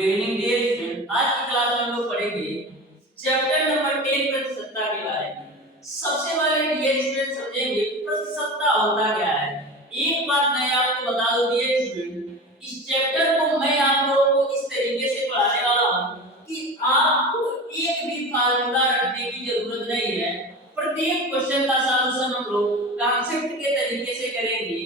Good evening dear student. आज की class में हम लोग पढ़ेंगे चैप्टर नंबर 10 प्रतिशतता के बारे में। सबसे पहले डियर स्टूडेंट समझेंगे प्रतिशतता होता क्या है। एक बात मैं आपको बता दूं डियर स्टूडेंट, इस चैप्टर को मैं आप लोगों को इस तरीके से पढ़ाने वाला हूं कि आपको एक भी फार्मूला रटने की जरूरत नहीं है। प्रत्येक क्वेश्चन का सॉल्यूशन हम लोग कॉन्सेप्ट के तरीके से करेंगे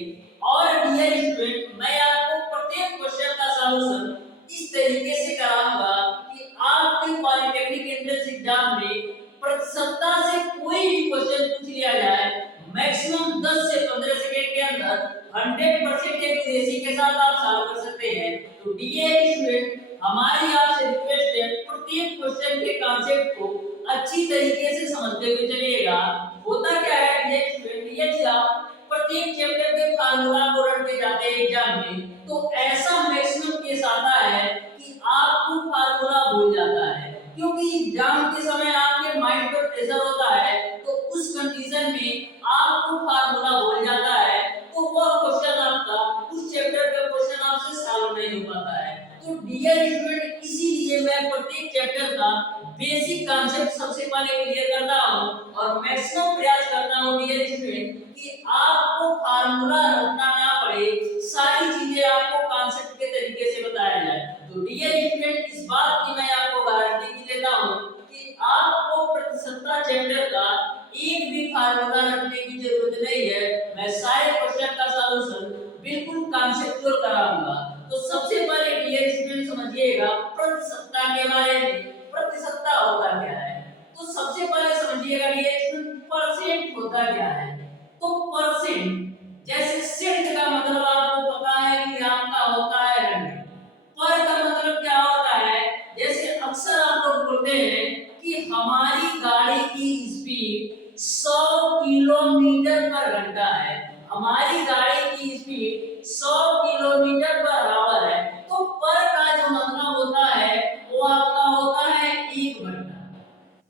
और डियर स्टूडेंट मैं आपको प्रत्येक क्वेश्चन का सॉल्यूशन इस तरीके से कराऊंगा कि आपके पॉलिटेक्निक एंट्रेंस एग्जाम में प्रतिशतता से कोई भी क्वेश्चन पूछ लिया जाए, मैक्सिमम 10 से 15 सेकंड के अंदर 100% एक्यूरेसी के साथ आप सॉल्व कर सकते हैं। तो डियर स्टूडेंट हमारी आपसे रिक्वेस्ट है प्रत्येक क्वेश्चन के कॉन्सेप्ट को अच्छी तरीके से समझते हुए चलिएगा। होता क्या है डियर स्टूडेंट, यदि आप प्रत्येक चैप्टर के फार्मूला को रटते जाते हैं एग्जाम में तो ऐसा मैक्सिमम केस आता है कि आपको फार्मूला भूल जाता है, क्योंकि एग्जाम के समय आपके माइंड पर प्रेशर होता है तो उस कंडीशन में आपको फार्मूला भूल जाता है तो वह क्वेश्चन आपका उस चैप्टर का क्वेश्चन आपसे सॉल्व नहीं हो पाता है। तो डियर स्टूडेंट इसीलिए मैं प्रत्येक चैप्टर का बेसिक कॉन्सेप्ट सबसे पहले क्लियर करता हूं और मैक्सिमम प्रयास करता हूं डियर स्टूडेंट कि आपको फार्मूला रटना ना पड़े, सारी चीजें आपको कॉन्सेप्ट के तरीके से बताया जाए। तो डियर स्टूडेंट इस बात की मैं आपको गारंटी भी देता हूं कि आपको प्रतिशतता चैप्टर का एक भी फार्मूला रटने की जरूरत नहीं है। मैं सारे क्वेश्चन का सॉल्यूशन बिल्कुल कॉन्सेप्चुअल कराऊंगा। तो सबसे पहले डियर स्टूडेंट समझिएगा प्रतिशतता के बारे में। प्रतिशतता होता क्या है तो सबसे पहले समझिएगा डियर स्टूडेंट परसेंट होता क्या है। तो परसेंट जैसे सेंट का मतलब आपको पता है कि आपका होता है 100। पर का मतलब क्या होता है, जैसे अक्सर आप लोग बोलते हैं कि हमारी गाड़ी की स्पीड 100 किलोमीटर पर घंटा है, हमारी गाड़ी की स्पीड 100 किलोमीटर पर आवर है। तो पर का जो मतलब होता है वो आपका होता है 1 घंटा।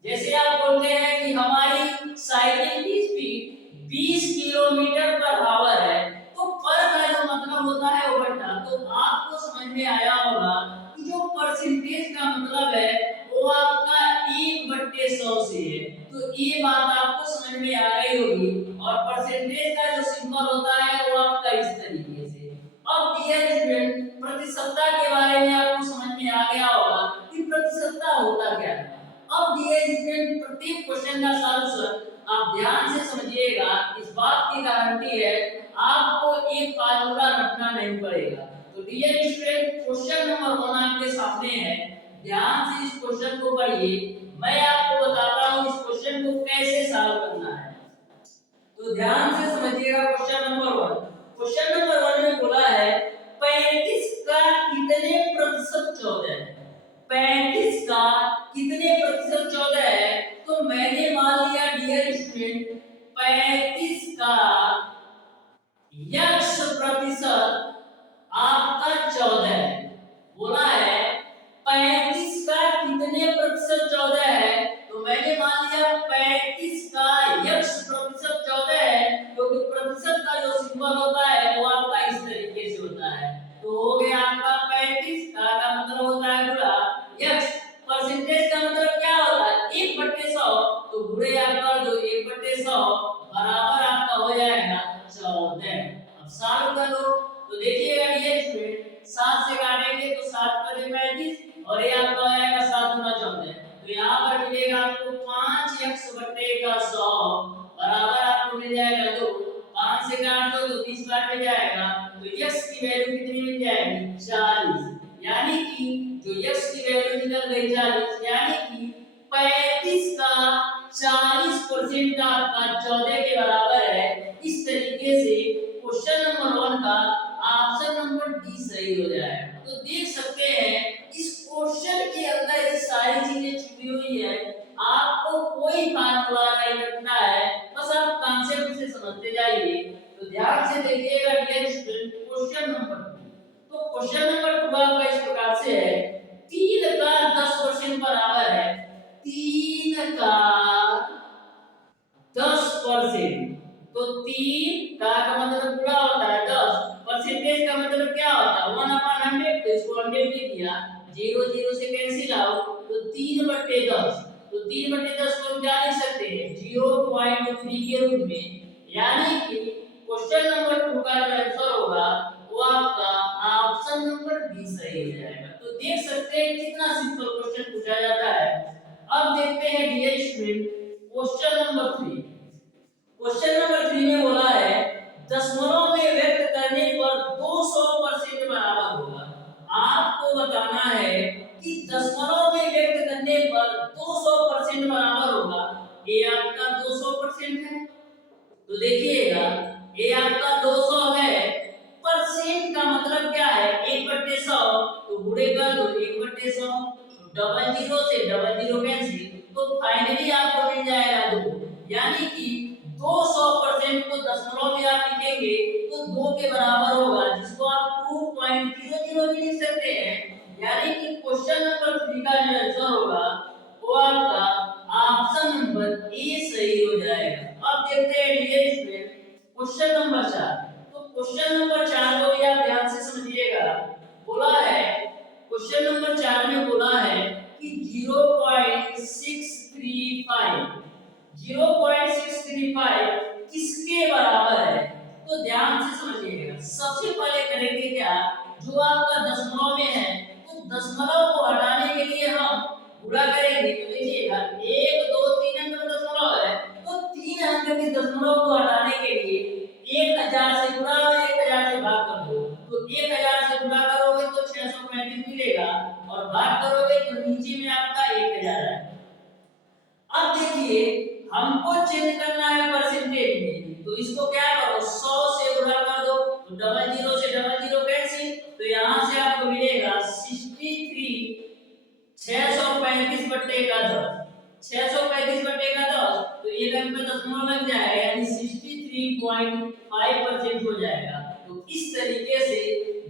जैसे आप बोलते हैं कि हमारी साइकिल की स्पीड 20 किलोमीटर पर आवर है तो पर का जो मतलब होता है वो घंटा। तो आपको समझ में आया होगा कि जो परसेंटेज का मतलब है वो आपका 1/100 से है। तो ये बात आपको समझ में आ गई होगी और परसेंटेज का जो सिंबल होता है वो आपका इस तरीके से। अब डियर स्टूडेंट प्रतिशतता के बारे में आपको समझ में आ गया होगा कि प्रतिशतता होता क्या है। अब डियर स्टूडेंट प्रत्येक क्वेश्चन का सॉल्यूशन आप ध्यान से समझिएगा, इस बात की गारंटी है आपको एक फार्मूला रटना नहीं पड़ेगा। तो डियर स्टूडेंट क्वेश्चन नंबर 1 आपके सामने है, ध्यान से इस क्वेश्चन को पढ़िए। मैं आपको बताता हूं इस क्वेश्चन को कैसे सॉल्व करना है। तो ध्यान से समझिएगा क्वेश्चन नंबर 1। क्वेश्चन नंबर 1 में बोला है 35 का कितने प्रतिशत 14 है। 35 का कितने प्रतिशत 14 है। तो मैंने मान लिया डियर स्टूडेंट 35 का x प्रतिशत आपका 14 है। बोला है 35 का कितने प्रतिशत 14 है तो मैंने मान लिया 35 का x प्रतिशत 14 है, क्योंकि प्रतिशत का जो सिंबल होता है वो आपका इस तरीके से होता है। तो हो गया आपका 35 का मतलब होता है गुणा x। परसेंटेज का मतलब क्या होता है 1/100। तो गुणे आप कर दो 1/100 बराबर आपका हो जाएगा 14। अब सॉल्व कर लो तो देखिएगा डियर स्टूडेंट 7 से काटेंगे तो 7 × 35 और ये आपका आएगा 7 × 14। तो यहाँ पर मिलेगा आपको 5x/100 बराबर आपको मिल जाएगा 2। 5 से काट दो तो 30 बार में जाएगा तो x की वैल्यू कितनी मिल जाएगी 40। यानी कि जो x की वैल्यू निकल गई 40, यानी कि 35 का 40% आपका 14 के बराबर है। इस तरीके से क्वेश्चन नंबर 1 का ऑप्शन नंबर डी सही हो जाएगा। तो देख सकते हैं इस क्वेश्चन के अंदर ये सारी चीजें छुपी हुई है, आपको कोई फार्मूला नहीं रखना है, बस आप कांसेप्ट से समझते जाइए। तो ध्यान से देखिएगा डियर स्टूडेंट क्वेश्चन नंबर 2। तो क्वेश्चन नंबर 2 आपका इस प्रकार से है 3 का 10% बराबर है 3 का 10%। तो 3 का मतलब पूरा होता है 10, परसेंटेज का मतलब क्या होता है 1/100। तो इसको 100 लिख दिया जीरो जीरो से कैंसिल आउट, तो 3/10, तो 3/10 को हम क्या लिख सकते हैं 0.3 के रूप में। यानी कि क्वेश्चन नंबर 2 का जो आंसर होगा वो आपका ऑप्शन नंबर बी सही हो जाएगा। तो देख सकते हैं कितना सिंपल क्वेश्चन पूछा जाता है। अब देखते हैं dear student question number 3। Question number 3 में बोला है दशमलव में व्यक्त करने पर 200% बराबर होगा। आपको बताना है कि दशमलव में व्यक्त करने पर 200% बराबर होगा। ये आपका 200% है, तो देखिएगा ये आपका 200 है। परसेंट का मतलब क्या है 1/100, तो गुणे कर दो 1/100, तो डबल जीरो से डबल जीरो कैंसिल, तो फाइनली आपको मिल जाएगा 2। यानी कि 200% को दशमलव में आप लिखेंगे तो 2 के बराबर होगा, जिसको आप 2.00 भी लिख सकते हैं। यानी कि क्वेश्चन नंबर 3 का जो आंसर होगा वो आपका ऑप्शन नंबर ए सही हो जाएगा। अब देखते हैं डियर स्टूडेंट क्वेश्चन नंबर 4। तो क्वेश्चन नंबर 4 को भी आप ध्यान से समझिएगा। बोला है क्वेश्चन नंबर 4 में बोला है कि 0.635 किसके बराबर है, तो ध्यान से समझिएगा। सबसे पहले करेंगे क्या, जो आपका दशमलव में है तो दशमलव को हटाने के लिए हम गुणा करेंगे। तो देखिएगा 1 2 3 अंक में दशमलव है, तो 3 अंक के दशमलव को हटाने के लिए 1000 से गुणा और 1000 से भाग कर दो। तो 1000 से गुणा करोगे तो 635 मिलेगा और भाग करोगे तो नीचे में आपका 1000 है। अब देखिए हमको चेंज करना है परसेंटेज में, तो इसको क्या करो 100 से गुणा कर दो, तो डबल जीरो से डबल जीरो कैंसिल, तो यहां से आपको मिलेगा 63 635 बट्टे का 10, 635 बट्टे का 10, तो एक अंक में दशमलव लग जाएगा यानी 63.5% हो जाएगा। तो इस तरीके से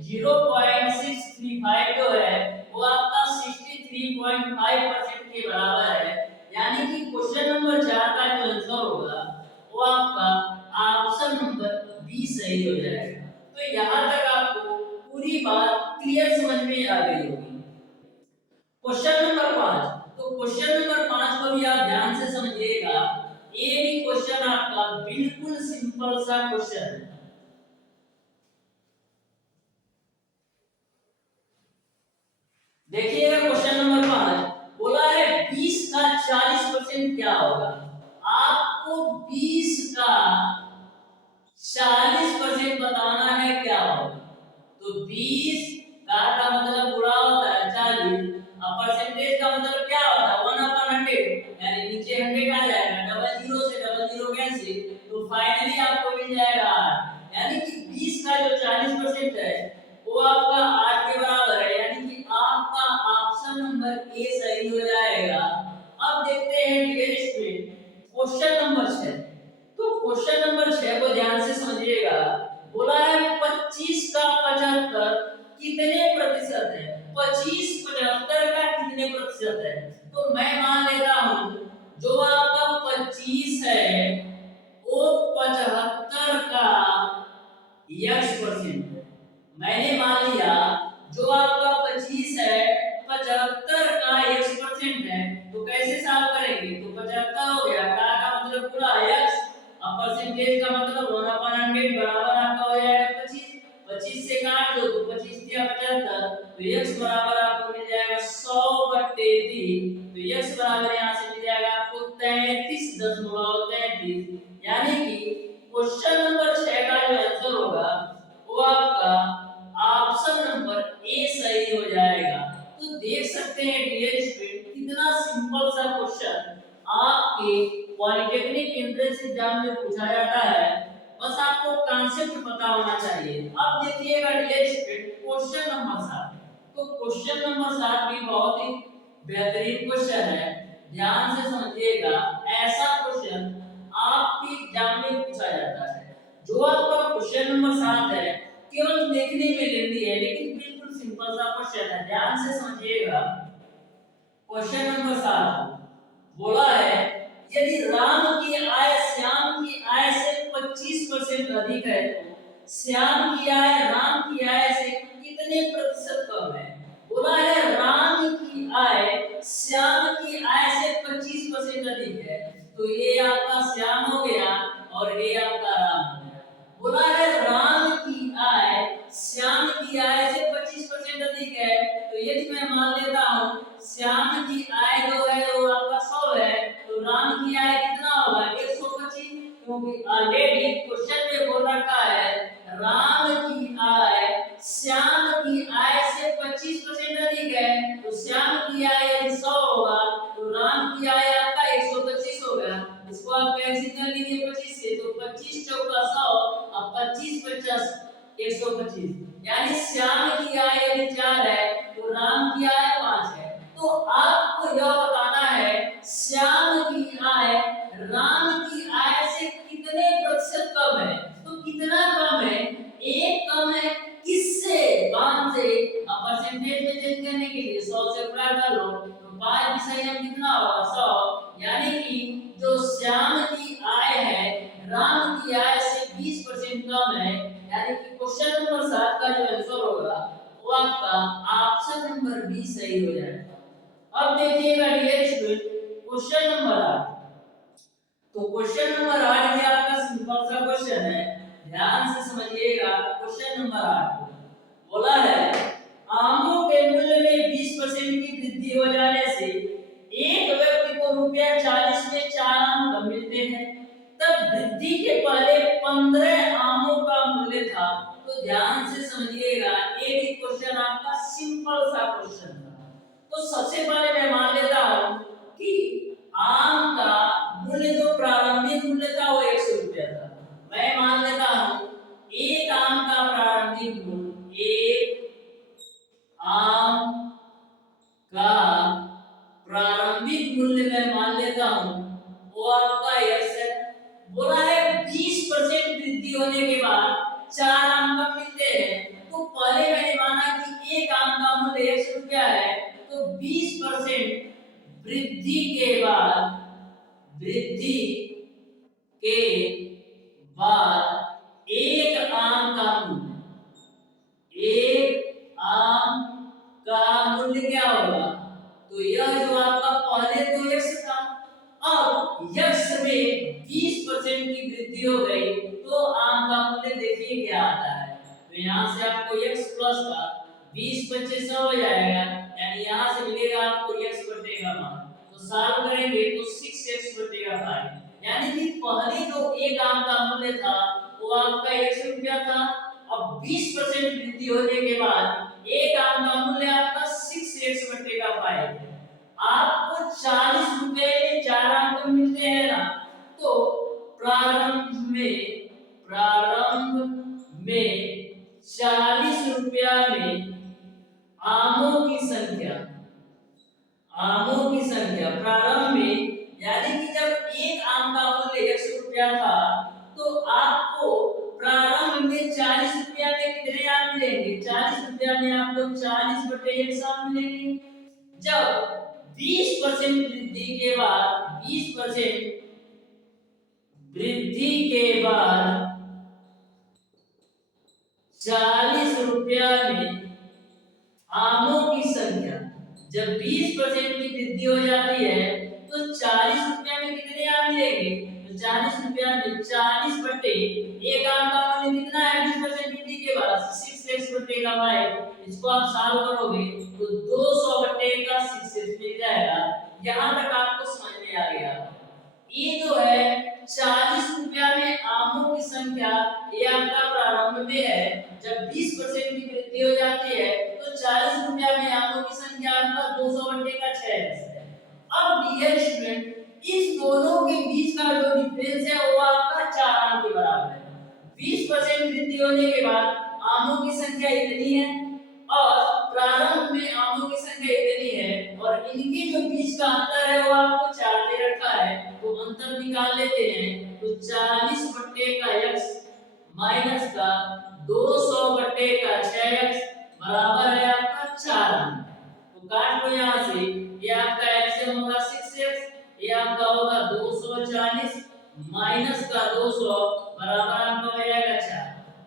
0.635 जो है वो आपका 63.5% के बराबर है। यानी कि क्वेश्चन नंबर 4 का जो आंसर होगा वो आपका ऑप्शन नंबर बी सही हो जाएगा। तो यहां तक आपको पूरी बात क्लियर समझ में आ गई होगी। Question number 5। तो क्वेश्चन नंबर 5 को भी आप ध्यान से समझिएगा। ये भी क्वेश्चन आपका बिल्कुल सिंपल सा क्वेश्चन है। देखिएगा क्वेश्चन नंबर 5 बोला है 20 का 40% क्या होगा। आपको 20 का 40% बताना है क्या होगा। तो 20 का मतलब पूरा होता है 40 और परसेंटेज का मतलब क्या होता है 1/100, यानी नीचे 100 आ जाएगा, डबल जीरो से डबल जीरो कैंसिल, तो फाइनली आपको मिल जाएगा 8। यानी कि 20 का जो 40% है वो आपका 8 के बराबर है। यानी कि आपका ऑप्शन नंबर ए सही हो जाएगा। अब देखते हैं डियर स्टूडेंट क्वेश्चन नंबर 6। तो क्वेश्चन नंबर 6 को ध्यान से समझिएगा। बोला है 25 का 75 कितने प्रतिशत है। 25 75 का कितने प्रतिशत है, तो मैं मान लेता हूं जो आपका 25 है वो 75 का x% है। मैंने मान लिया जो आपका 25 है 75 का x% है, तो कैसे सॉल्व करेंगे, तो 75 हो गया का मतलब पूरा x और परसेंटेज का मतलब 1/100 बराबर आपका हो जाएगा 25। 25 से काट दो तो 25 दिया 75, तो x बराबर आपको मिल जाएगा 100/3, तो x बराबर यहां से मिल जाएगा आपको 33.33। यानी कि क्वेश्चन नंबर 6 का जो आंसर होगा वो आपका ऑप्शन नंबर ए सही हो जाएगा। तो देख सकते हैं डियर स्टूडेंट कितना सिंपल सा क्वेश्चन आपके पॉलिटेक्निक एंट्रेंस एग्जाम में पूछा जाता है। बस आपको कांसेप्ट पता होना चाहिए। अब देखिएगा डियर स्टूडेंट क्वेश्चन नंबर 7। तो क्वेश्चन नंबर 7 भी बहुत ही बेहतरीन क्वेश्चन है, ध्यान से समझिएगा। ऐसा क्वेश्चन आपके एग्जाम में पूछा जाता है। जो आपका क्वेश्चन नंबर 7 है केवल देखने में लेंदी है लेकिन बिल्कुल सिंपल सा क्वेश्चन है, ध्यान से समझिएगा। क्वेश्चन नंबर 7 बोला है यदि राम की आय श्याम की आय से 25% अधिक है तो श्याम की आय राम की आय से कितने प्रतिशत कम है। बोला है राम तो यदि मैं मान लेता हूँ श्याम की आय जो है वो आपका 100 है, तो राम की आय कितना होगा 125, क्योंकि ऑलरेडी क्वेश्चन में बोल रखा है राम की आय श्याम की आय से 25% अधिक है, तो श्याम की आय यदि 100 होगा तो राम की आय आपका 125 होगा। इसको आप कैंसिल कर लीजिए 25 से, तो 25 चौका 100 और 25 50 125, यानी श्याम की आय यदि 4 है तो राम की आय 5 है। तो आपको यह बताना है श्याम की आय राम की आय से कितने प्रतिशत कम है। तो कितना कम है, एक कम है, किससे, 5 से। अब परसेंटेज में चेंज करने के लिए 100 से गुणा कर लो, तो 5 विषय कितना होगा 100, यानी कि जो श्याम की आय है राम की आय से 20% कम है, यानी कि क्वेश्चन नंबर 7 का जो आंसर होगा वो आपका ऑप्शन नंबर बी सही हो जाएगा। अब देखिएगा डियर स्टूडेंट क्वेश्चन नंबर 8। तो क्वेश्चन नंबर 8 ये आपका सिंपल सा क्वेश्चन है, ध्यान से समझिएगा। क्वेश्चन नंबर 8 बोला है आमों के मूल्य में 20% की वृद्धि हो जाने से एक व्यक्ति को ₹40 में 4 आम कब मिलते हैं, तब वृद्धि के पहले 15 आमों का मूल्य था। तो ध्यान से समझिएगा, एक क्वेश्चन आपका सिंपल सा क्वेश्चन था। तो सबसे पहले मैं मान लेता हूं कि आम का मूल्य जो प्रारंभिक मूल्य था वो 100 रुपया था। मैं मान लेता हूं एक आम का प्रारंभिक मूल्य, एक आम का प्रारंभिक मूल्य मैं मान लेता हूं वो आपका यस है। बोला है 20% वृद्धि होने के बाद 4 आम कब मिलते हैं, तो पहले मैंने माना कि एक आम का मूल्य 100 रुपया है, तो 20% वृद्धि के बाद एक आम का मूल्य, एक आम का मूल्य क्या होगा, तो यह जो आपका पहले तो यक्ष था, अब यक्ष में 20% की वृद्धि हो गई, तो आम का मूल्य देखिए क्या आता है। तो यहाँ से आपको यक्ष प्लस का 20 25 हो जाएगा, यानी यहाँ से मिलेगा आपको यक्ष बटेगा मान। तो सॉल्व करेंगे तो 6x बटेगा 5, यानी कि पहले जो एक आम का मूल्य था वो आपका 100 रुपया था, अब 20% वृद्धि होने के बाद एक आम का मूल्य आपका 6x बटेगा 5। आपको 40 रुपए में 4 आम कब मिलते हैं ना, तो प्रारंभ में 40 रुपया में आमों की संख्या प्रारंभ में, यानी कि जब एक आम का मूल्य 100 रुपया था तो आपको प्रारंभ में 40 रुपया में कितने आम मिलेंगे, 40 रुपया में आपको 40 बटे 100 आम मिलेंगे। जब 20% वृद्धि के बाद 20% वृद्धि के बाद 40 रुपया में आमों की संख्या, जब 20% की वृद्धि हो जाती है तो 40 रुपया में कितने आम मिलेंगे, तो 40 रुपया में 40 बटे एक आम का मूल्य कितना है 20% वृद्धि के बाद 6x बटे का 5। इसको आप सॉल्व करोगे तो 200 बटे का 6x मिल जाएगा। यहाँ तक आपको समझ में आ गया। ये जो है 40 रुपया में आमों की संख्या ये आपका प्रारंभ में है, जब 20% की वृद्धि हो जाती है तो 40 रुपया में आमों की संख्या आपका 200 बटे का 6x है। अब डियर स्टूडेंट इस दोनों के बीच का जो डिफरेंस है वो आपका 4 आम के बराबर है। 20% वृद्धि होने के बाद आमों की संख्या इतनी है और प्रारंभ में आमों की संख्या इतनी है, और इनके जो बीच का अंतर है वो आपको 4 दे रखा है, तो अंतर निकाल लेते हैं। तो 40 बटे का x माइनस का 200 बटे का 6x बराबर है आपका 4 आम। तो काट लो यहाँ से, ये आपका x होगा 6x, ये आपका होगा 240 माइनस का 200 बराबर आपका हो जाएगा 4।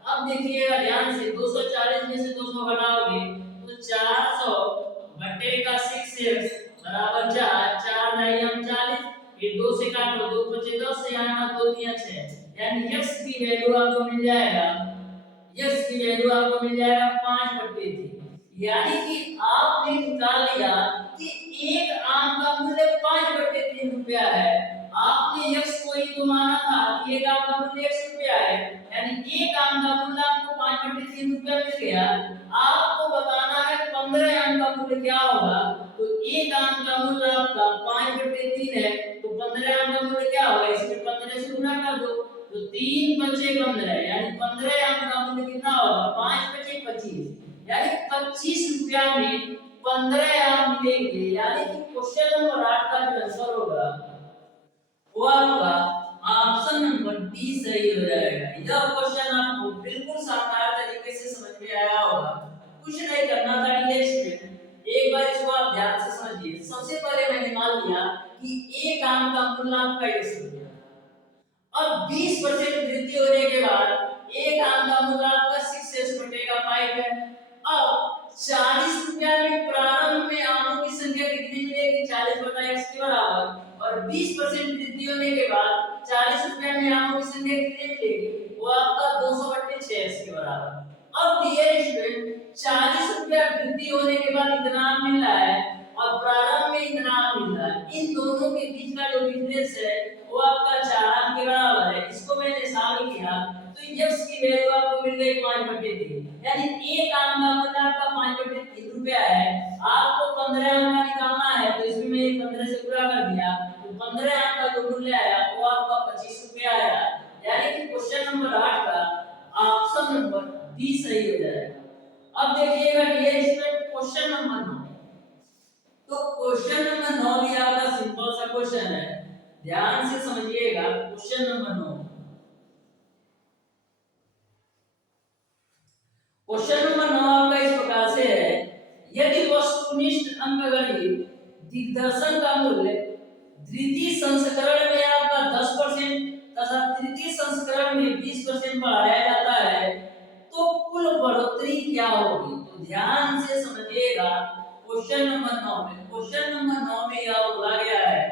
अब देखिएगा ध्यान से, 240 में से 200 घटाओगे तो 400 बटे का 6x बराबर 4, 4 नहीं हम 40, ये 2 से काटो 2 बचे 10 से यहाँ 2 दिया 6, यानी x की वैल्यू आपको मिल जाएगा 5 बटे 3। यानी कि आपने निकाल लिया कि एक आम का मूल्य 5/3 रुपया है। आपने x को ही तो माना था कि एक आम का मूल्य 1 रुपया है, यानी एक आम का मूल्य आपको 5/3 रुपया मिल गया। आपको बताना है 15 आम का मूल्य क्या होगा। तो एक आम का मूल्य आपका 5/3 है, तो 15 आम का मूल्य क्या होगा, इसमें 15 से गुणा कर दो, तो 3 बचे 15, यानी 15 आम का मूल्य कितना होगा, 5 बचे 25, यानी 25 रुपया में 15 आम मिलेंगे। यानी कि क्वेश्चन नंबर 8 का जो आंसर होगा वो आपका ऑप्शन नंबर डी सही हो जाएगा। यह क्वेश्चन आपको बिल्कुल शानदार तरीके से समझ में आया होगा। कुछ नहीं करना था डियर, एक बार इसको आप ध्यान से समझिए। सबसे पहले मैंने मान लिया कि एक आम का मूल्य आपका 1 रुपया, अब 20% वृद्धि होने के बाद एक आम का मूल्य आपका 6/5 है। अब 40 रुपया में प्रारंभ में आमों की संख्या कितनी मिलेगी, 40/x के बराबर, और 20% वृद्धि होने के बाद 40 रुपया में आमों की संख्या कितनी मिलेगी, वो आपका 200/6x के बराबर। अब डियर स्टूडेंट, 40 रुपया वृद्धि होने के बाद इतना आम मिल रहा है और प्रारंभ में इतना आम मिल रहा है, इन दोनों के बीच का जो डिफरेंस है वो आपका 4 आम के बराबर है। इसको मैंने शामिल किया तो x की वैल्यू आपको मिल गई 5/3, यानी एक आम का मूल्य आपका 5/3 रुपया है। आपको 15 आम का निकालना है, तो इसमें मैंने 15 से गुणा कर दिया, तो 15 आम का जो मूल्य आया वो आपका 25 रुपया आया। यानी कि क्वेश्चन नंबर 8 का ऑप्शन नंबर बी सही हो जाएगा। अब देखिएगा डियर स्टूडेंट क्वेश्चन नंबर 9। तो क्वेश्चन नंबर 9 भी आपका सिंपल सा क्वेश्चन है, ध्यान से समझिएगा। क्वेश्चन नंबर 9, क्वेश्चन नंबर 9 आपका इस प्रकार से है, यदि वस्तुनिष्ठ अंकगणित दिग्दर्शन का मूल्य द्वितीय संस्करण में आपका 10% तथा तृतीय संस्करण में 20% बढ़ाया जाता है तो कुल बढ़ोतरी क्या होगी। तो ध्यान से समझिएगा। क्वेश्चन नंबर 9 में, क्वेश्चन नंबर 9 में यह बोला गया है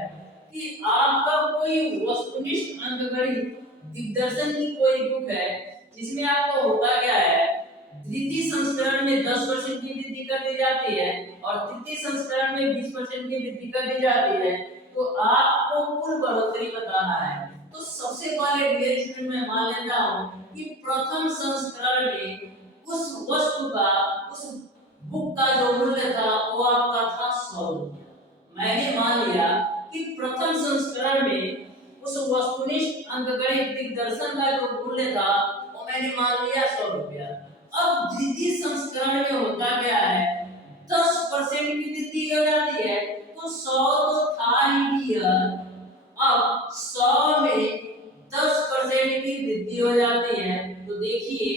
कि आपका कोई वस्तुनिष्ठ अंकगणित दिग्दर्शन की कोई बुक है जिसमें आपको होता क्या है, द्वितीय संस्करण में 10% की वृद्धि कर दी जाती है और तृतीय संस्करण में 20% की वृद्धि कर दी जाती है, तो आपको कुल बढ़ोतरी बताना है। तो सबसे पहले डियर स्टूडेंट मैं मान लेता हूं कि प्रथम संस्करण में उस वस्तु का, उस बुक का जो मूल्य था वो आपका था 100 रुपया। मैंने मान लिया कि प्रथम संस्करण में उस वस्तुनिष्ठ अंकगणित दिग्दर्शन का जो मूल्य था वो मैंने मान लिया 100 रुपया। अब द्वितीय संस्करण में होता क्या है, 10% की वृद्धि हो जाती है, तो 100 तो था ही डियर, अब 100 में 10% की वृद्धि हो जाती है, तो देखिए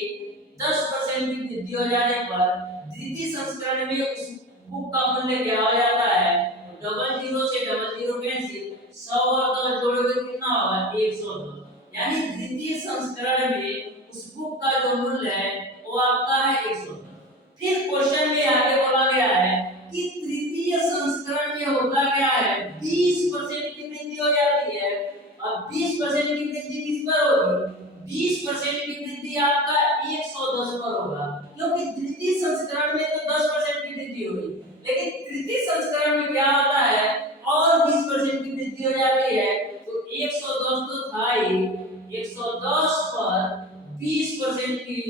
10% की वृद्धि हो जाने पर द्वितीय संस्करण में उस बुक का मूल्य क्या हो जाता है, तो 00 से 00 कैंसिल, 100 और 10 जोड़ोगे कितना होगा, 110, यानी द्वितीय संस्करण में उस बुक का जो मूल्य है वो आपका है 110। फिर क्वेश्चन में आगे बोला गया है कि तृतीय संस्करण में होता क्या है, 20% की वृद्धि हो जाती है। अब 20% की वृद्धि किस पर होगी, 20% की वृद्धि आपका 110 पर होगा, क्योंकि द्वितीय संस्करण में तो 10% की वृद्धि हुई, लेकिन तृतीय संस्करण में क्या होता है और 20% की वृद्धि हो जाती है, तो 110 तो था ही, 110 पर 20% की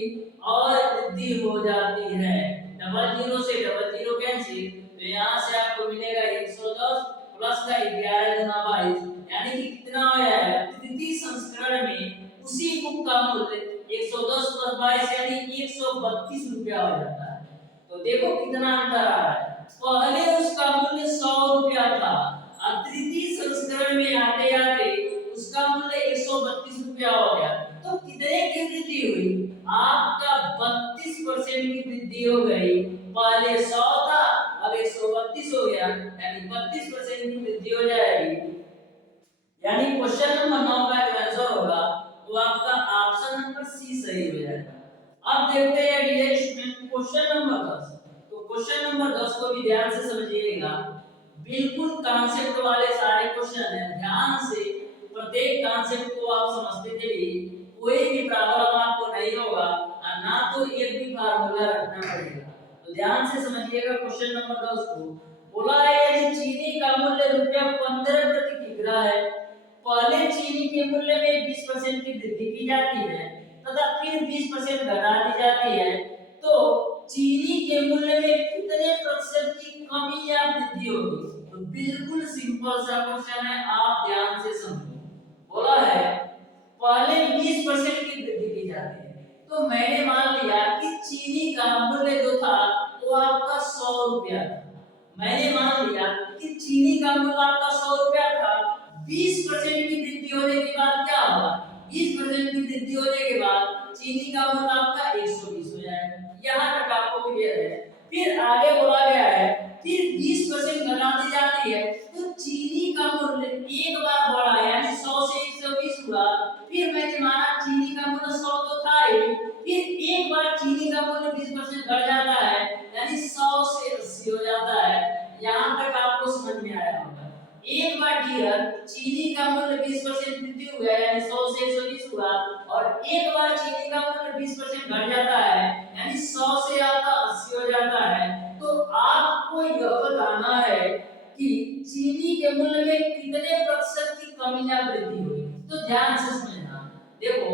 और वृद्धि हो जाती है, 00 से 00 कैंसिल, तो यहाँ से आपको मिलेगा 110 प्लस का 11 गुना 22, यानी कि कितना हो जाएगा, तृतीय संस्करण में उसी बुक का मूल्य 110 प्लस 22 यानी 132 रुपया हो जाता है। तो देखो कितना अंतर आ रहा है, पहले उसका मूल्य 100 रुपया था, अब तृतीय संस्करण में आते आते उसका मूल्य 132 रुपया हो गया, तो कितने की वृद्धि हुई, आपका 32% की वृद्धि हो गई। पहले 100 था अब 132 हो गया, यानी 32% की वृद्धि हो जाएगी। यानी क्वेश्चन नंबर 9 का जो आंसर होगा वो आपका ऑप्शन नंबर सी सही हो जाएगा। अब देखते हैं डियर स्टूडेंट क्वेश्चन नंबर 10। तो क्वेश्चन नंबर 10 को भी ध्यान से समझिएगा, बिल्कुल कॉन्सेप्ट वाले सारे क्वेश्चन हैं, ध्यान से प्रत्येक कॉन्सेप्ट को आप समझते चलिए, कोई भी प्रॉब्लम आपको नहीं होगा और ना तो एक भी फार्मूला रखना पड़ेगा। तो तो ध्यान से समझिएगा क्वेश्चन नंबर 10 को। बोला है यदि चीनी का मूल्य रुपया 15 प्रति किग्रा है, पहले चीनी के मूल्य में 20% की वृद्धि की जाती है तथा फिर 20% घटा दी जाती है, तो चीनी के मूल्य में कितने प्रतिशत की कमी या वृद्धि होगी? तो बिल्कुल सिंपल सा क्वेश्चन है, आप ध्यान से समझो। बोला है पहले 20% की वृद्धि की जाती है, तो मैंने मान लिया कि चीनी का मूल्य जो था वो आपका 100 रुपया था। मैंने मान लिया कि चीनी का मूल्य आपका 100 रुपया था। 20% की वृद्धि होने के बाद क्या होगा? 20% की वृद्धि होने के बाद चीनी का मूल्य आपका 120 हो जाएगा। यहाँ तक आपको क्लियर है। फिर आगे बोला गया है फिर 20% घटा दी जाती है, तो चीनी का मूल्य एक बार बढ़ा यानी 100 से 120 हुआ। फिर मैंने माना चीनी का मूल्य 100 तो था ही, फिर एक बार चीनी का मूल्य 20% बढ़ जाता है यानी 100 से 80 हो जाता है। यहाँ तक आपको समझ में आया होगा। एक बार डियर चीनी का मूल्य 20% वृद्धि हुआ यानी 100 से 120 हुआ, और एक बार चीनी का मूल्य 20% घट जाता है यानी 100 से आपका 80 हो जाता है। तो आपको यह बताना है कि चीनी के मूल्य में कितने प्रतिशत की कमी या वृद्धि हुई। तो ध्यान से समझना। देखो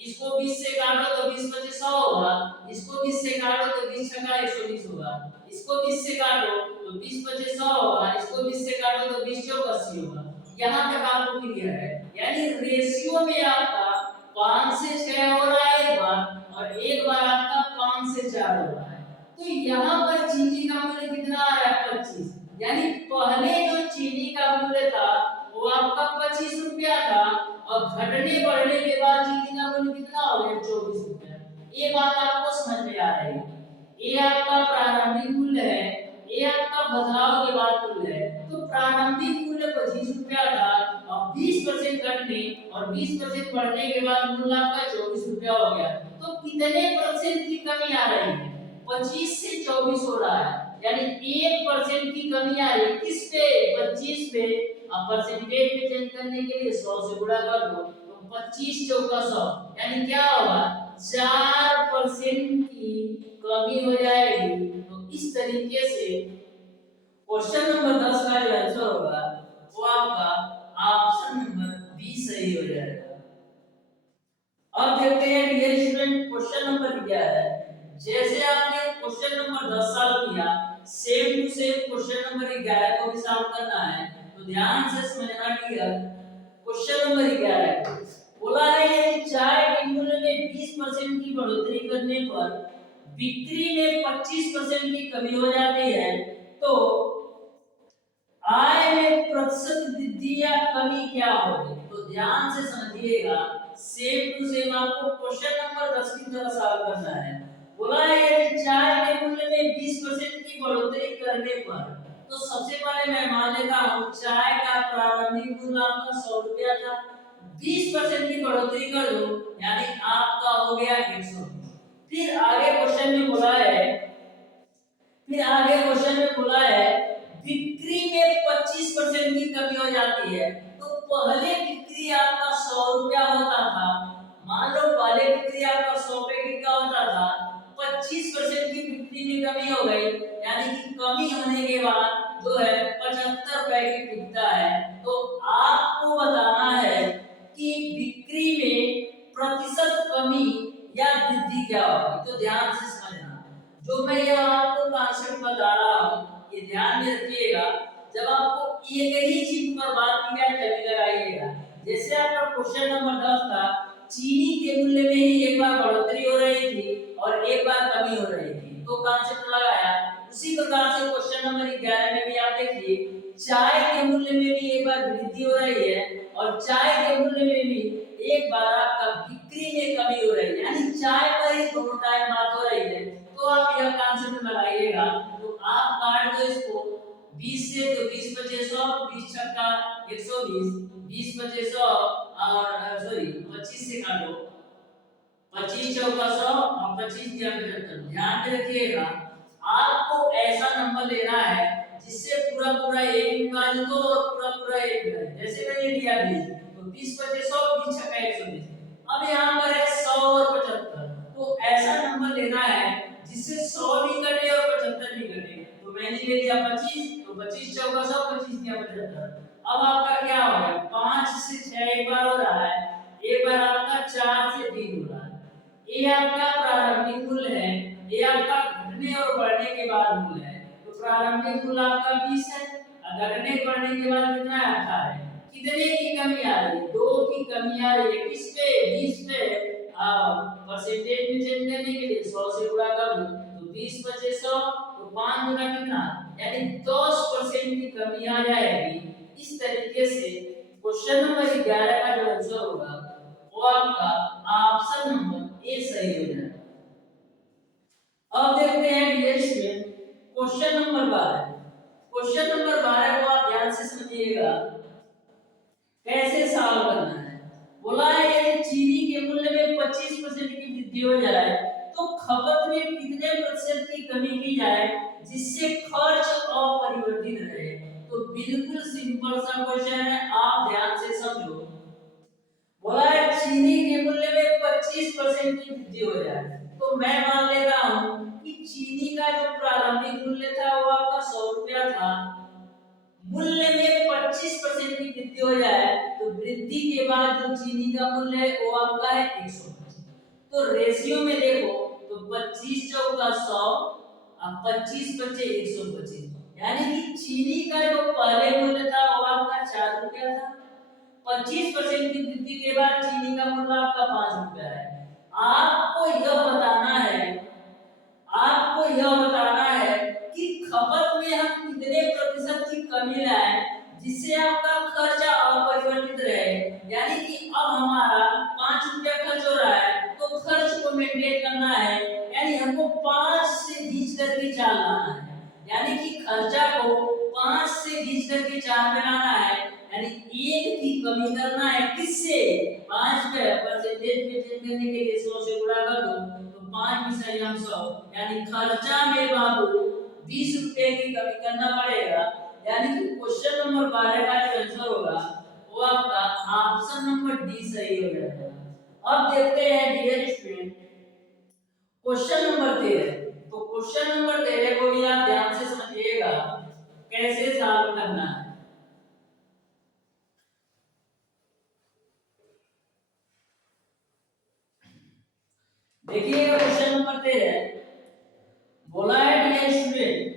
इसको 20 से काटो तो 20 25 100 होगा, इसको 20 से काटो तो 20 छक्का 120 होगा, इसको 20 से काटो तो 20 25 100 होगा, इसको 20 से काटो तो 20 चौक 80 होगा। यहाँ तक आपको क्लियर है। यानी रेशियो में आपका 5 से 6 हो रहा है एक बार, और एक बार आपका 5 से 4 हो रहा है। तो यहाँ पर चीनी का मूल्य कितना आ रहा है? 25। यानी पहले जो चीनी का मूल्य था वो आपका 25 रुपया था, और घटने बढ़ने के बाद चीनी का मूल्य कितना हो गया? 24 रुपया। ये बात आपको समझ में आ रही है। ये आपका प्रारंभिक मूल्य है, ये आपका बदलाव के बाद मूल्य है। तो प्रारंभिक मूल्य 25 रुपया था, और 20% घटने और 20% बढ़ने के बाद मूल्य आपका 24 रुपया हो गया। तो कितने परसेंट की कमी आ रही है? 25 से 24 हो रहा है, यानी 1% की कमी आ रही है। किस पे? 25 पे। अब परसेंटेज में चेंज करने के लिए 100 से गुणा कर दो, तो 25 चौका 100, यानी क्या होगा? 4% की कमी हो जाएगी। तो इस तरीके से क्वेश्चन नंबर 10 का जो आंसर होगा वो आपका ऑप्शन नंबर बी सही हो जाएगा। अब देखते हैं डियर स्टूडेंट क्वेश्चन नंबर क्या है। जैसे आपने क्वेश्चन नंबर 10 सॉल्व किया, same to same question number 11 को भी सॉल्व करना है। तो ध्यान से समझना डियर। क्वेश्चन नंबर 11 बोला है यदि चाय के मूल्य में 20% की बढ़ोतरी करने पर बिक्री में 25% की कमी हो जाती है, तो आय में प्रतिशत वृद्धि या कमी क्या होगी? तो ध्यान से समझिएगा। सेम टू सेम आपको क्वेश्चन नंबर 10 की तरह सॉल्व करना है। बोला है यदि चाय के मूल्य में 20% की बढ़ोतरी करने पर, तो सबसे पहले मैं मान लेता हूं चाय का प्रारंभिक मूल्य आपका 100 रुपया था, 20% की बढ़ोतरी कर दो यानी आपका हो गया 120। फिर आगे क्वेश्चन में बोला है बिक्री में 25% की कमी हो जाती है। तो पहले बिक्री आपका 100 रुपया होता था, मान लो पहले बिक्री आपका 100 पैकेट का होता था, 25% की बिक्री में कमी हो गई, यानी कि कमी होने के बाद जो है 75 पैकेट बिकता है। तो आपको बताना है कि बिक्री में प्रतिशत कमी या वृद्धि क्या होगी। तो ध्यान से समझना। जो मैं यहाँ आपको कॉन्सेप्ट बता रहा हूँ ये ध्यान में रखिएगा। जब आपको एक ही चीज पर बात की जाए तभी लगाइएगा। जैसे आपका क्वेश्चन नंबर 10 था, चीनी के मूल्य में ही एक बार बढ़ोतरी हो रही थी और एक बार कमी हो रही थी, तो कॉन्सेप्ट लगाया। उसी प्रकार से क्वेश्चन नंबर 11 में भी आप देखिए चाय के मूल्य में भी एक बार वृद्धि हो रही है और चाय के मूल्य में भी एक बार आपका बिक्री में कमी हो रही है, यानी चाय पर ही दोनों टाइम बात हो रही है। तो आप यह कॉन्सेप्ट लगाइएगा। तो आप काट दो इसको 20 से, तो 20 पचे 100, 20 छक्का 120, 20 पचे 100 और सॉरी 25 से काटो, 25 चौका 100 और 25 दिया 75। ध्यान में रखिएगा आपको ऐसा नंबर लेना है जिससे पूरा पूरा एक विभाजित हो और पूरा पूरा एक विभाजित। जैसे मैंने लिया 20, तो 20 पचे 100, 20 छक्का 120। अब यहाँ पर है 100 और 75, तो ऐसा नंबर लेना है जिससे 100 भी कटे और 75 भी कटे। तो मैंने ले लिया 25, तो 25 चौका 100, 25 दिया 75। अब आपका क्या हो गया, 5 से 6 एक बार हो रहा है, एक बार आपका 4 से 3 हो रहा है। ये आपका प्रारंभिक मूल्य है, ये आपका घटने और बढ़ने के बाद मूल्य है। तो प्रारंभिक मूल्य आपका 20 है, घटने बढ़ने के बाद कितना है, 18 है। कितने की कमी आ रही है, 2 की कमी आ रही है, किस पे, 20 पे। परसेंटेज में चेंज करने के लिए 100 से गुणा कर दो, तो 20 बचे 100, तो 5 गुना कितना, यानी 10% की कमी आ जाएगी। इस तरीके से क्वेश्चन नंबर 11 का जो आंसर होगा वो आपका ऑप्शन नंबर ए सही हो जाएगा। अब देखते हैं dear student question number 12। Question number 12 को आप ध्यान से समझिएगा कैसे सॉल्व करना है। बोला है यदि चीनी के मूल्य में 25% की वृद्धि हो जाए तो खपत में कितने प्रतिशत की कमी की जाए जिससे खर्च अपरिवर्तित रहे। तो बिल्कुल सिंपल सा क्वेश्चन है, आप ध्यान से समझो। बोला है चीनी के मूल्य में 25% की वृद्धि हो जाए, तो मैं मान लेता हूं कि चीनी का जो प्रारंभिक मूल्य था वो आपका 100 रुपया था। मूल्य में 25% की वृद्धि हो जाए तो वृद्धि के बाद जो चीनी का मूल्य है वो आपका है 125। तो रेशियो में देखो तो 25 चौका 100 और 25 बचे 125, यानी कि चीनी का जो पहले मूल्य था वो आपका 4 रुपया था। 25% की वृद्धि के बाद चीनी का मूल्य आपका 5 रुपया है। आपको यह बताना है, आपको यह बताना है कि खपत में हम कितने प्रतिशत की कमी लाए जिससे आपका खर्चा अपरिवर्तित रहे। यानी कि अब हमारा 5 रुपया खर्च हो रहा है तो खर्च को मेंटेन करना है, यानी हमको 5 से घींच करके 4 लाना है, यानी कि खर्चा को 5 से घींच करके 4 में लाना है, यानी 1 की कमी करना है। किससे, 5 पे परसेंटेज में चेंज करने के लिए 100 से गुणा कर दो, तो 5 भी सही हम 100, यानी खर्चा में बाबू 20 रुपए की कमी करना पड़ेगा। यानी कि क्वेश्चन नंबर 12 का जो आंसर होगा वो आपका ऑप्शन नंबर डी सही हो जाएगा। अब देखते हैं डियर स्टूडेंट क्वेश्चन नंबर 13। तो क्वेश्चन नंबर 13 को भी आप ध्यान से समझिएगा कैसे सॉल्व करना है। देखिएगा क्वेश्चन नंबर 13 बोला है डियर स्टूडेंट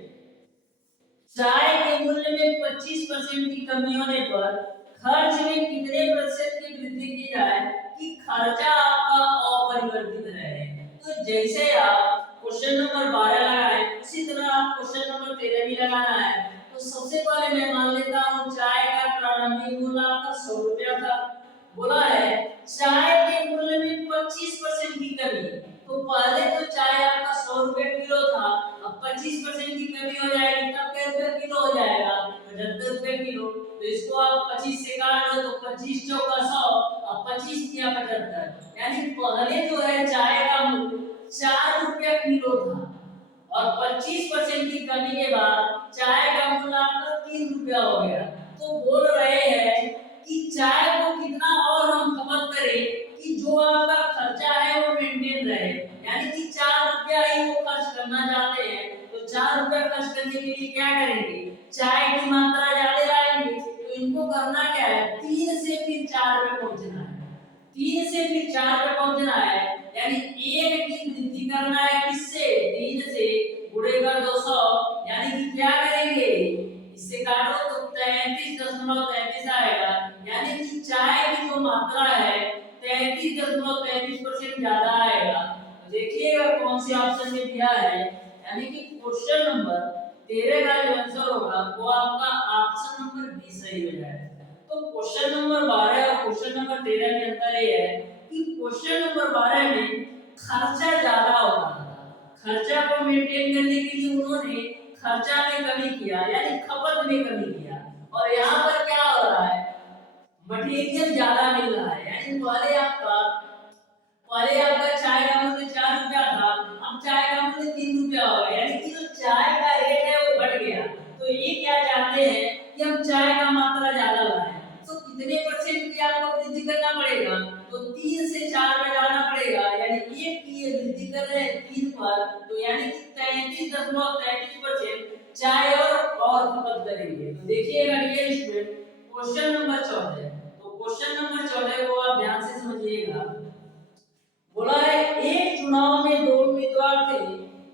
चाय के मूल्य में 25% की कमी होने पर खर्च में कितने प्रतिशत की वृद्धि की जाए कि खर्चा आपका अपरिवर्तित रहे। तो जैसे आप क्वेश्चन नंबर 12 लगाए उसी तरह आप क्वेश्चन नंबर 13 भी लगाना है। तो सबसे पहले मैं मान लेता हूं चाय का प्रारंभिक मूल्य आपका 100 रुपया था। बोला है चाय के मूल्य में 25% की कमी, तो पहले तो चाय आपका 100 रुपए किलो था, अब 25% की कमी हो जाएगी तब क्या रुपए किलो हो जाएगा, 75 रुपए किलो। तो इसको आप 25 से काट दो तो 25 चौका 100 और 25 किया 75, यानी पहले जो है चाय का मूल्य 4 रुपया किलो था और 25% की कमी के बाद चाय का मूल्य आपका 3 रुपया हो गया। तो बोल रहे हैं कि चाय को कितना और हम खपत करें कि जो आपका खर्चा है वो मेंटेन रहे, यानी कि 4 रुपया ही वो खर्च करना चाहते हैं। तो 4 रुपया खर्च करने के लिए क्या करेंगे, चाय की मात्रा ज्यादा लाएंगे। तो इनको करना क्या है, 3 से फिर 4 पे पहुंचना है, 3 से फिर 4 पे पहुंचना है, यानी 1 की वृद्धि करना है। किससे, 3 से गुणे कर 200, यानी कि क्या करेंगे, इससे काटो तो 33.33 आएगा, यानी कि चाय की जो मात्रा है 33.33% ज्यादा आएगा। देखिएगा कौन से ऑप्शन में दिया है, यानी कि क्वेश्चन नंबर 13 का जो आंसर होगा वो आपका ऑप्शन नंबर डी सही हो जाएगा। तो क्वेश्चन नंबर 12 और क्वेश्चन नंबर 13 के अंतर ये है कि क्वेश्चन नंबर 12 में खर्चा ज्यादा हो रहा था, खर्चा को मेंटेन करने के लिए उन्होंने खर्चा में कमी किया, यानी खपत में कमी किया। और यहाँ पर क्या हो रहा है, मटेरियल ज्यादा मिल रहा है, यानी पहले आपका चाय का मूल्य 4 रुपया था, अब चाय का मूल्य 3 रुपया हो गया, यानी कि जो चाय का रेट है वो बढ़ गया। तो ये क्या चाहते हैं कि हम चाय का मात्रा ज्यादा लाएं। तो कितने परसेंट की आपको वृद्धि करना पड़ेगा, तो 3 से 4 में जाना पड़ेगा, यानी 1 की ये वृद्धि कर रहे हैं 3 पर, तो यानी कि 33.33% चाय और खपत करेंगे। तो देखिएगा डियर स्टूडेंट, क्वेश्चन नंबर 14, तो क्वेश्चन नंबर 14 को आप ध्यान से समझिएगा। बोला है एक चुनाव में 2 उम्मीदवार थे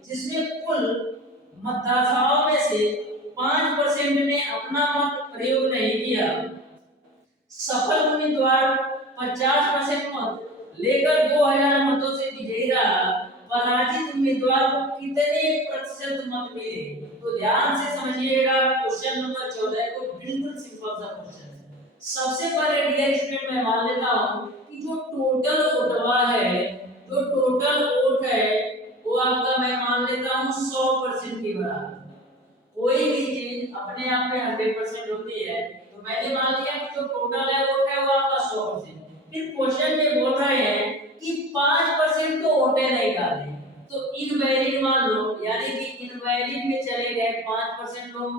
जिसमें कुल मतदाताओं में से 5% ने अपना मत प्रयोग नहीं किया। सफल उम्मीदवार 50% मत लेकर 2000 मतों से विजयी रहा। पराजित उम्मीदवार को कितने प्रतिशत मत मिले? तो ध्यान से समझिएगा क्वेश्चन नंबर 14 को, बिल्कुल सिंपल सा क्वेश्चन है। सबसे पहले डियर स्टूडेंट मैं मान लेता हूं कि जो टोटल वोटवा है, जो टोटल वोट है वो आपका मैं मान लेता हूं 100% के बराबर। कोई भी चीज अपने आप में 100% होती है, तो मैंने मान लिया कि जो टोटल है वोट है वो आपका 100%। फिर क्वेश्चन में बोल रहे हैं कि 5% तो वोटे नहीं डाले, तो इनवैलिड मान लो, यानी कि इनवैलिड में चले गए 5% लोग।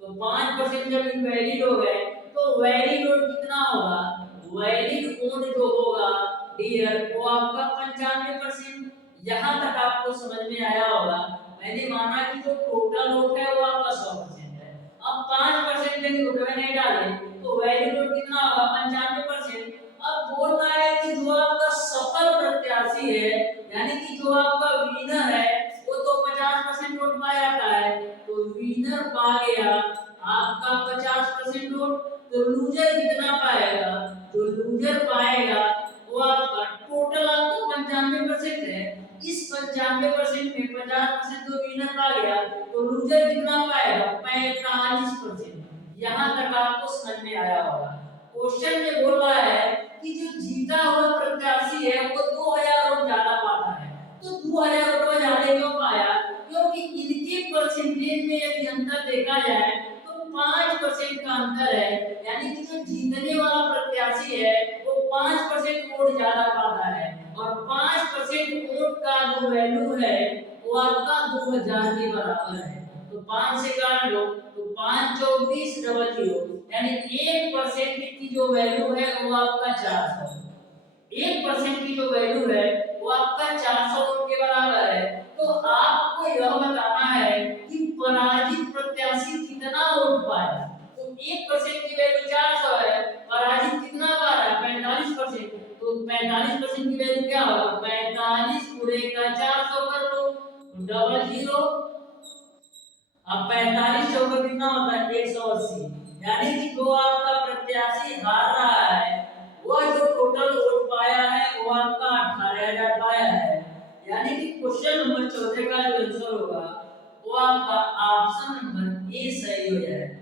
तो 5% जब इनवैलिड हो गए तो वैलिड वोट कितना होगा? वैलिड वोट जो होगा डियर वो आपका 95%। यहां तक आपको समझ में आया होगा। मैंने माना कि जो टोटल वोट है वो आपका 100% है। अब 5% यदि वोट नहीं डाले तो वैलिड वोट कितना होगा? 95%। अब बोलना है कि जो आपका सफल प्रत्याशी है, यानी कि जो आपका विनर है, वो तो 50% वोट पा जाता है, तो विनर पा गया आपका 50% वोट। तो लूजर कितना पाएगा? जो लूजर पाएगा वो आपका टोटल आपका 95% है। इस 95% में 50% तो विनर पा गया, तो लूजर कितना पाएगा? 45%। यहां तक आपको समझ में आया होगा। क्वेश्चन में बोल रहा है कि जो जीता हुआ प्रत्याशी है वो 2000 वोट ज्यादा पाता है। तो 2000 वोट ज्यादा क्यों पाया? क्योंकि इनके परसेंटेज में यदि अंतर देखा जाए तो 5% का अंतर है, यानी कि जो जीतने वाला प्रत्याशी है वो 5% वोट ज्यादा पाता है, और 5% वोट का जो वैल्यू है वो आपका 2000 के बराबर है। तो 5 से काट लो तो 5 24 00, यानी 1% की जो वैल्यू है वो आपका 400। 1% की जो वैल्यू है वो आपका 400 वोट के बराबर है। तो आपको यह बताना है कि पराजित प्रत्याशी कितना वोट पाया। तो 1% की वैल्यू 400 है, पराजित कितना पा रहा है? 45%। तो 45% की वैल्यू क्या होगा? 45 पूरे का 400 कर लो, 00। अब 45 चौका कितना होता है? 180। यानी कि जो आपका प्रत्याशी हार रहा है वो जो टोटल वोट पाया है वो आपका 18000 पाया है। यानी कि क्वेश्चन नंबर 14 का जो आंसर होगा वो आपका ऑप्शन नंबर ए सही हो जाएगा।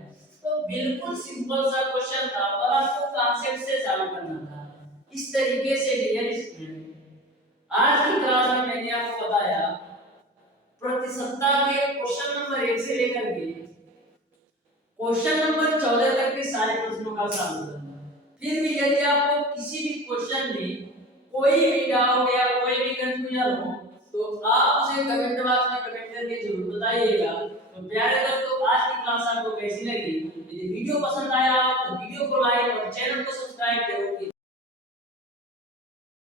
तो बिल्कुल सिंपल सा क्वेश्चन था, पर आपको कांसेप्ट से चालू करना था। इस तरीके से डियर स्टूडेंट, आज की क्लास में मैंने आपको बताया प्रतिशतता के क्वेश्चन नंबर 1 से लेकर के क्वेश्चन नंबर 14 तक के सारे प्रश्नों का सॉल्यूशन। फिर भी यदि आपको किसी भी क्वेश्चन में कोई भी डाउट या कोई भी कंफ्यूजन हो तो आप उसे कमेंट बॉक्स में कमेंट करके जरूर बताइएगा। तो प्यारे दोस्तों, आज की क्लास आपको कैसी लगी? यदि वीडियो पसंद आया हो तो वीडियो को लाइक और चैनल को सब्सक्राइब जरूर कीजिए।